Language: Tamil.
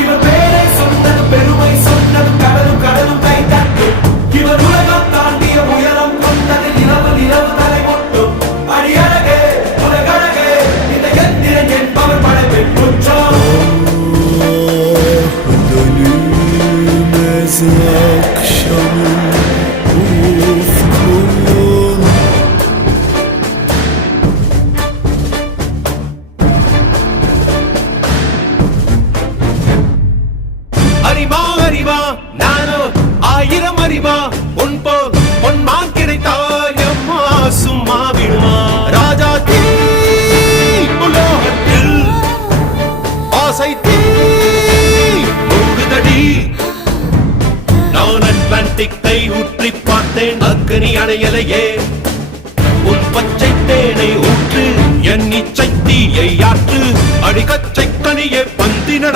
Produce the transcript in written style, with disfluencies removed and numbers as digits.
இவர் பேரை சொன்னது பெருமை சொன்னது கடலும் கடலும் கை தட்டும் இவர் உலகம் தாண்டிய உயரம் கொண்டது நிலவு நிலவு தலை மொட்டும் அடியழகே உலகழகே இந்த எந்திரன் என்பவர் படைப்பின் குற்றம் அறிவா அறிவா நானோ ஆயிரம் அறிவா உன் போல் பொன்மான் கிடைத்தாயம்மா சும்மா விடுமா ராஜா தீ உலோகத்தில் ஆசை தீ மூடுதடி நான் அட்லாண்டிக்கை ஊற்றி பார்த்தேன் அக்னி அணையலையே உன் பச்சை தேனை ஊற்று என் இச்சை தீயை ஆற்று அடிக்கச்சை கனியே பந்தி நட